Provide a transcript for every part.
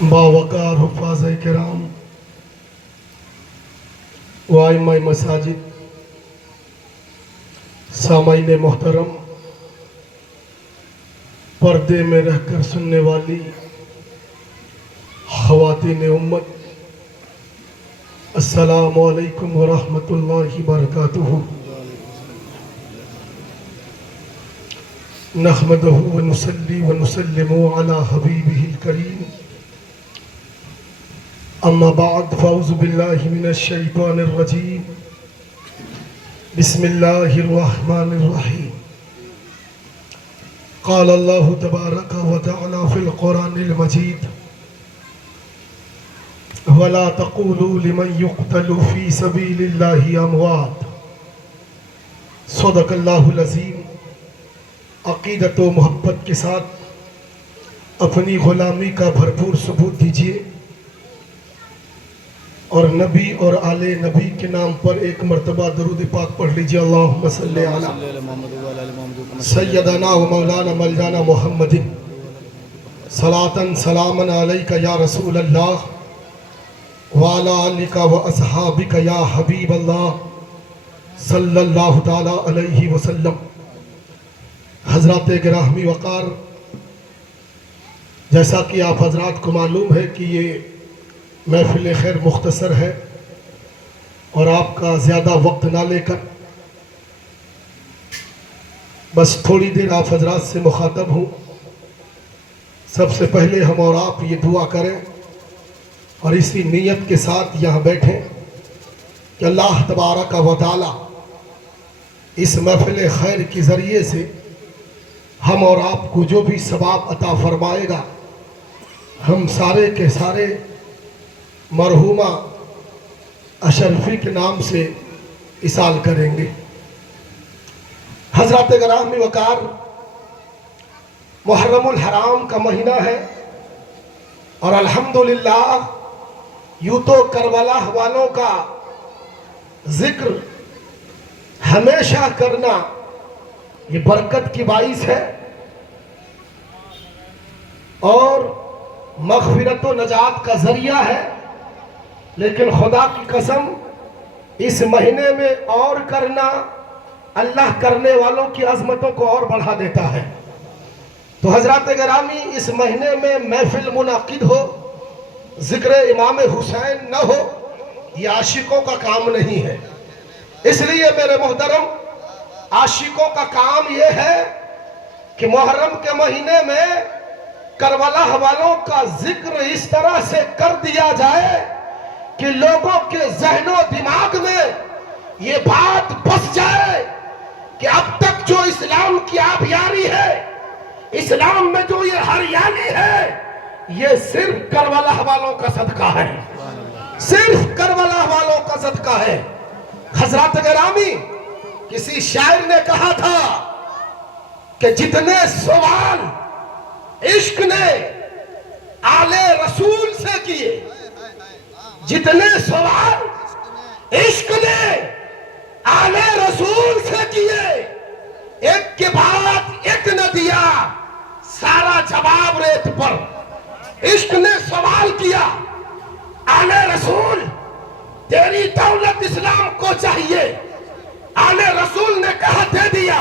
باوقار حفاظ کرام وائمہ مساجد، سامعین محترم، پردے میں رہ کر سننے والی خواتین امت، السلام علیکم ورحمۃ اللہ وبرکاتہ۔ نحمدہ ونصلی ونسلم علی حبیبہ الکریم، اما بعد فاعوذ باللہ من الشیطان الرجیم، بسم اللہ الرحمن الرحیم۔ قال اللہ تبارک و تعالی فی القرآن المجید، وَلَا تَقُولُوا لِمَنْ يُقْتَلُ فِي سَبِيلِ اللَّهِ أَمْوَاتٌ۔ صدق اللہ العظیم۔ عقیدت و محبت کے ساتھ اپنی غلامی کا بھرپور ثبوت دیجیے اور نبی اور آل نبی کے نام پر ایک مرتبہ درود پاک پڑھ لیجیے۔ اللہم صلی علی سیدنا و مولانا ملجانا محمد، صلاۃ سلاما علیک یا رسول اللہ وعلی آلک و اصحابک یا حبیب اللہ صلی اللہ تعالی علیہ وسلم۔ حضرات گرامی وقار، جیسا کہ آپ حضرات کو معلوم ہے کہ یہ محفل خیر مختصر ہے اور آپ کا زیادہ وقت نہ لے کر بس تھوڑی دیر آپ حضرات سے مخاطب ہوں۔ سب سے پہلے ہم اور آپ یہ دعا کریں اور اسی نیت کے ساتھ یہاں بیٹھیں کہ اللہ تبارک و تعالی اس محفل خیر کے ذریعے سے ہم اور آپ کو جو بھی ثواب عطا فرمائے گا، ہم سارے کے سارے مرحومہ اشرفی کے نام سے اصال کریں گے۔ حضرات گرامی وقار، محرم الحرام کا مہینہ ہے اور الحمدللہ یوں تو کربلا والوں کا ذکر ہمیشہ کرنا یہ برکت کی باعث ہے اور مغفرت و نجات کا ذریعہ ہے، لیکن خدا کی قسم اس مہینے میں اور کرنا اللہ کرنے والوں کی عظمتوں کو اور بڑھا دیتا ہے۔ تو حضرات گرامی، اس مہینے میں محفل منعقد ہو، ذکر امام حسین نہ ہو، یہ عاشقوں کا کام نہیں ہے۔ اس لیے میرے محترم، عاشقوں کا کام یہ ہے کہ محرم کے مہینے میں کربلا والوں کا ذکر اس طرح سے کر دیا جائے کہ لوگوں کے ذہن و دماغ میں یہ بات بس جائے کہ اب تک جو اسلام کی آبیاری ہے، اسلام میں جو یہ ہریالی ہے، یہ صرف کربلا والوں کا صدقہ ہے، صرف کربلا والوں کا صدقہ ہے۔ حضرات گرامی، کسی شاعر نے کہا تھا کہ جتنے سوال عشق نے آل رسول سے کیے، جتنے سوال عشق نے آل رسول سے کیے، ایک کے بعد ایک نہ دیا سارا جواب ریت پر۔ عشق نے سوال کیا، آل رسول تیری دولت اسلام کو چاہیے، آل رسول نے کہا دے دیا۔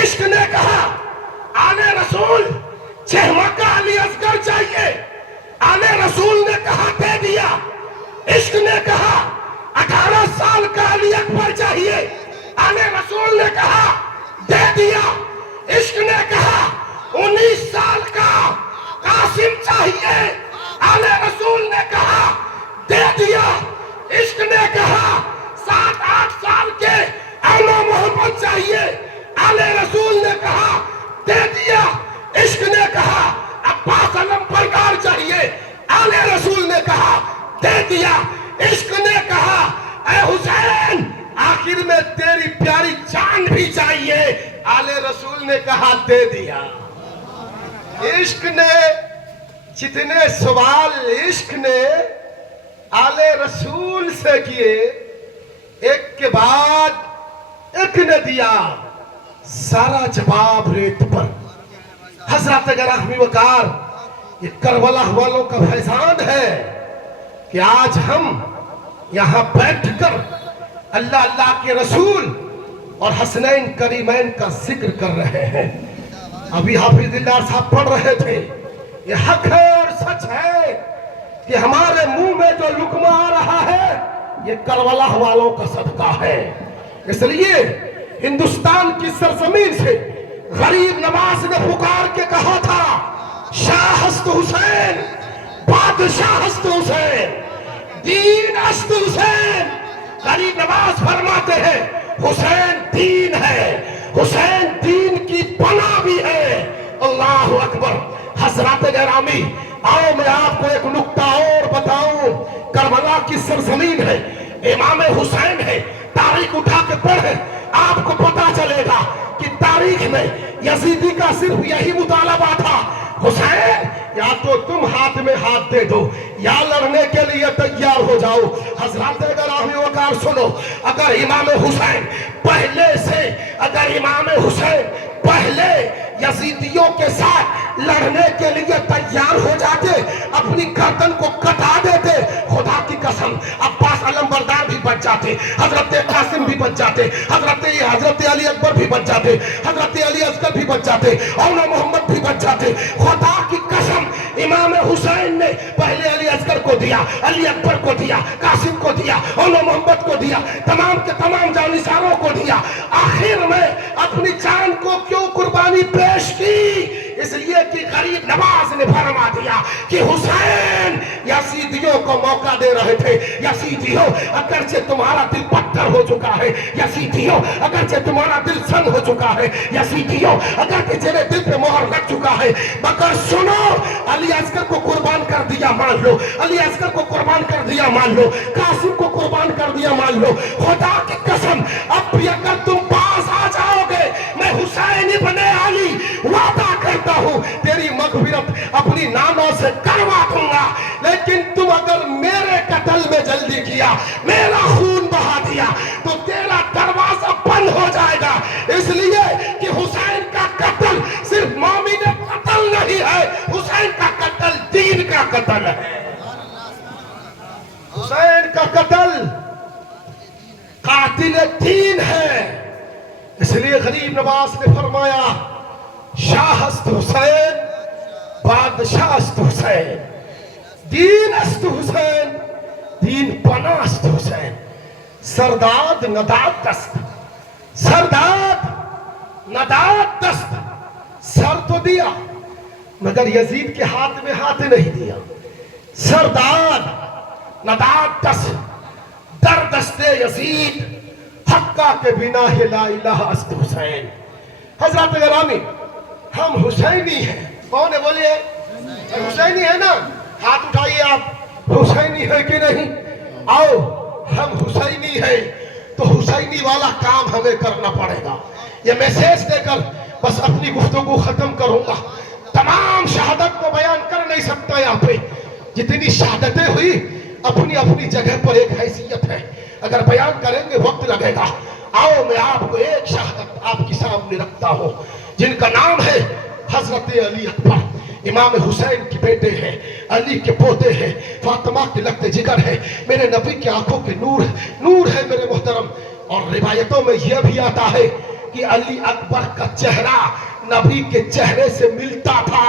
عشق نے کہا آل رسول چھہمکہ علی اصغر چاہیے، آل رسول نے کہا دے دیا۔ عشق نے کہا 18 سال کا علی اکبر چاہیے، آل رسول نے کہا دے دیا۔ عشق نے کہا 19 سال کا قاسم چاہیے، آل رسول نے کہا دے دیا۔ عشق نے کہا 7-8 سال کے اعلیٰ محمد چاہیے، آل رسول نے کہا دے دیا۔ عشق نے کہا عباس علم برگار چاہیے، آل رسول نے کہا دے دیا۔ عشق نے کہا اے حسین آخر میں تیری پیاری جان بھی چاہیے، آل رسول نے کہا دے دیا۔ عشق نے جتنے سوال عشق نے آل رسول سے کیے، ایک کے بعد ایک نے دیا سارا جواب ریت پر۔ حضرات گرامی وقار، یہ کربلا والوں کا فیضان ہے کہ آج ہم یہاں بیٹھ کر اللہ اللہ کے رسول اور حسنین کریمین کا ذکر کر رہے ہیں. ابھی حافظ دلدار صاحب پڑھ رہے تھے. یہ حق ہے اور سچ ہے کہ ہمارے منہ میں جو لقمہ آ رہا ہے یہ کربلا والوں کا صدقہ ہے. اس لیے ہندوستان کی سرزمین سے غریب نواز نے پکار کے کہا تھا شاہ ہست حسین بادشاہ ہست حسین دین ہست حسین. غریب نواز فرماتے ہیں حسین دین ہے, حسین دین کی پناہ بھی ہے. اللہ اکبر. حضرات گرامی آؤ میں آپ کو ایک نکتہ اور بتاؤں. کربلا کی سرزمین ہے, امام حسین ہے. تاریخ اٹھا کے پڑھیں آپ کو پتا چلے گا کہ تاریخ میں یزیدی کا صرف یہی مطالبہ تھا حسین یا تو تم ہاتھ میں ہاتھ دے دو یا لڑنے کے لیے تیار ہو جاؤ. حضرات گرامی وقار سنو, اگر امام حسین پہلے یزیدیوں کے ساتھ لڑنے کے لیے تیار ہو جاتے, اپنی گردن کو کٹا دیتے, خدا کی قسم عباس علمبردار بھی بچ جاتے, حضرت قاسم بھی بچ جاتے, حضرت علی اکبر بھی بچ جاتے, حضرت علی اصغر بھی بچ جاتے, اونا محمد بھی بچ جاتے. خدا کی قسم امام حسین نے پہلے علی اصغر کو دیا, علی اکبر کو دیا, قاسم کو دیا, اونا محمد کو دیا, تمام کے تمام جانثاروں کو دیا. آخر میں اپنی جان کو کیوں قربانی پیش کی؟ اس لیے کہ غریب نواز نے فرما دیا کہ حسین یزیدیوں کو موقع دے رہے تھے. یزیدیوں اگرچہ تمہارا دل پتھر ہو چکا ہے, یزیدیوں اگرچہ تمہارا دل سنگ ہو چکا ہے, یزیدیوں اگرچہ تیرے دل پہ مہر لگ چکا ہے, مگر سنو علی اصغر کو قربان کر دیا مان لو, علی اصغر کو قربان کر دیا مان لو, قاسم کو قربان کر دیا مان لو. خدا کی قسم اب بھی اگر تم پاس آ جاؤ گے میں حسین ابن علی وعدہ کرتا ہوں تیری مغفرت اپنی نانوں سے کروا دوں گا. لیکن تم اگر میرے قتل میں جلدی کیا, میرا خون بہا دیا تو تیرا دروازہ بند ہو جائے گا. اس لیے کہ حسین کا قتل صرف مومن قتل نہیں ہے, حسین کا قتل دین کا قتل ہے. حسین کا قتل قاتل دین ہے. اس لیے غریب نواز نے فرمایا شاہ است حسین بادشاہ است حسین دین است حسین دین پناہ است حسین. سرداد نداد دست, سرداد نداد دست. سر تو دیا مگر یزید کے ہاتھ میں ہاتھ نہیں دیا. سرداد نداد دست در دست یزید حقہ کے بنا ہی لا الہ است حسین. حضرات گرامی ہم حسینی ہیں. کون ہے بولیے؟ حسینی ہے نا, ہاتھ اٹھائیے آپ. حسینی ہے کہ نہیں؟ آؤ ہم حسینی ہیں تو حسینی والا کام ہمیں کرنا پڑے گا. یہ میسیج دے کر بس اپنی گفتگو ختم کروں گا. تمام شہادت کو بیان کر نہیں سکتا یہاں پہ. جتنی شہادتیں ہوئی اپنی اپنی جگہ پر ایک حیثیت ہے, اگر بیان کریں گے وقت لگے گا. آؤ میں آپ کو ایک شہادت آپ کی سامنے رکھتا ہوں جن کا نام ہے حضرت علی اکبر. امام حسین کی بیٹے ہیں, علی کے پوتے ہیں, فاطمہ کے لگتے جگر ہیں, میرے نبی کی آنکھوں کے نور ہے میرے محترم. اور روایتوں میں یہ بھی آتا ہے کہ علی اکبر کا چہرہ نبی کے چہرے سے ملتا تھا.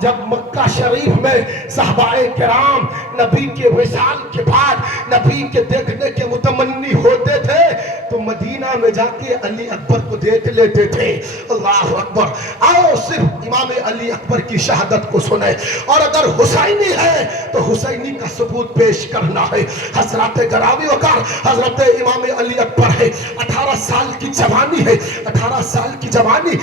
جب مکہ شریف میں صحابہ کرام نبی کے وصال کے بعد نبی کے دیکھنے کے متمنی ہوتے تھے تو مدینہ میں جا کے علی اکبر کو دیکھ لیتے تھے. اللہ اکبر. آؤ صرف امام علی اکبر کی شہادت کو سنیں, اور اگر حسینی ہے تو حسینی کا ثبوت پیش کرنا ہے. حضرات گرامی وقار حضرت امام علی اکبر ہے. 18 سال کی جوانی ہے, 18 سال کی جوانی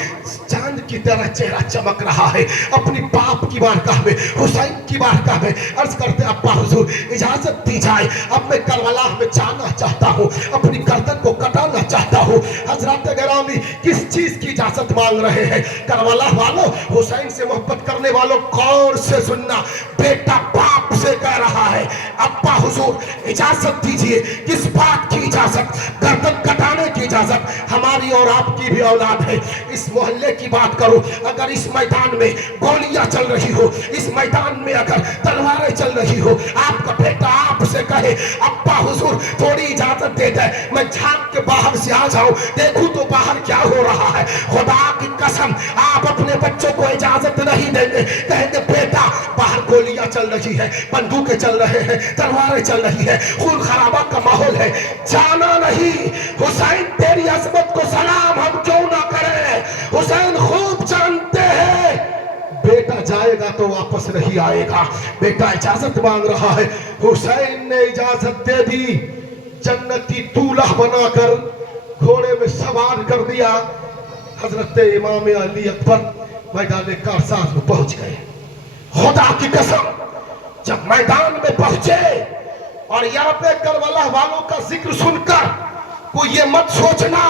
چاند کی طرح چہرہ چمک رہا ہے. اپنی باپ کی بارگاہ میں, حسین کی بارگاہ میں عرض کرتے ابا حضور اجازت دی جائے, اب میں کربلا میں جانا چاہتا ہوں, اپنی گردن کو کٹانا چاہتا ہوں. حضرات گرامی کس چیز کی اجازت مانگ رہے ہیں؟ کربلا والوں, حسین سے محبت کرنے والوں غور سے سننا. بیٹا باپ آپ سے کہہ رہا ہے ابا حضور اجازت دیجئے. کس بات کی اجازت؟ گردن کٹانے کی اجازت. ہماری اور آپ کی بھی اولاد ہے. اس محلے کی بات کرو, اگر اس میدان میں گولیاں چل رہی ہو, اس میدان میں اگر تلواریں چل رہی ہو, آپ کا بیٹا آپ سے کہے ابا حضور تھوڑی اجازت دے دے, میں جھانک کے باہر سے آ جاؤں, دیکھوں تو باہر کیا ہو رہا ہے, خدا کی قسم آپ اپنے بچوں کو اجازت نہیں دیں گے. کہیں گے بیٹا باہر گولیاں چل رہی ہے, بندوقیں چل رہے ہیں, تلواریں چل رہی ہے, خون خرابہ کا ماحول ہے, جانا نہیں. حسین تیری عظمت کو سلام ہم کیوں نہ کریں, حسین خوب جانتے ہیں بیٹا جائے گا تو واپس نہیں آئے گا. بیٹا اجازت مانگ رہا ہے, حسین نے اجازت دے دی. جنتی دولہا بنا کر گھوڑے میں سوار کر دیا. حضرت امام علی اکبر میدان کارساز میں پہنچ گئے. خدا کی قسم جب میدان میں پہنچے اور یہاں پہ کربلا والوں کا ذکر سن کر کوئی یہ مت سوچنا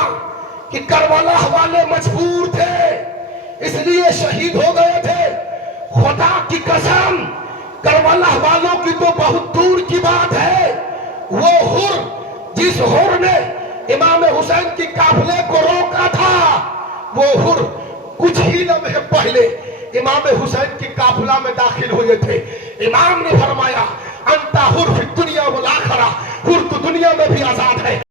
کہ کربلا والے مجبور تھے اس لیے شہید ہو گئے تھے. خدا کی قسم کربلا والوں کی تو بہت دور کی بات ہے. وہ حر جس حر نے امام حسین کی قافلے کو روکا تھا, وہ حر کچھ ہی لمحے پہلے امام حسین کی قافلہ میں داخل ہوئے تھے. امام نے فرمایا انتا حر فی الدنیا والآخرہ, حر تو دنیا میں بھی آزاد ہے.